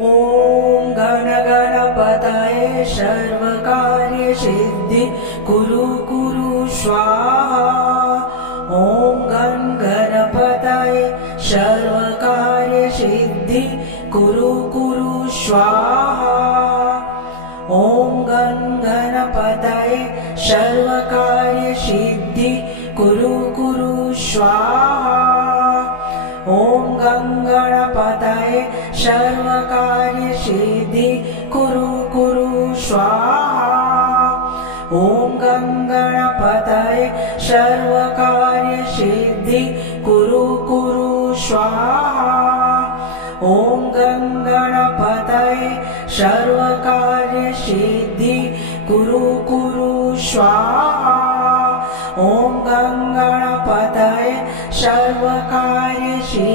ॐ गण गणपतये सर्वकार्यसिद्धि कुरु कुरु स्वाहा। ॐ गण गणपतये सर्वकार्यसिद्धि कुरु कुरु स्वाहा। ॐ गण गणपतये सर्वकार्यसिद्धि कुरु कुरु स्वाहा। ॐ गं गणपतये सर्वकार्यसिद्धि कुरु कुरु स्वाहा। ॐ गं गणपतये सर्वकार्यसिद्धि कुरु कुरु स्वाहा। ॐ गं गणपतये सर्वकार्यसिद्धि कुरु कुरु स्वाहा। ॐ गं गणपतये सर्वकार्यसिद्धि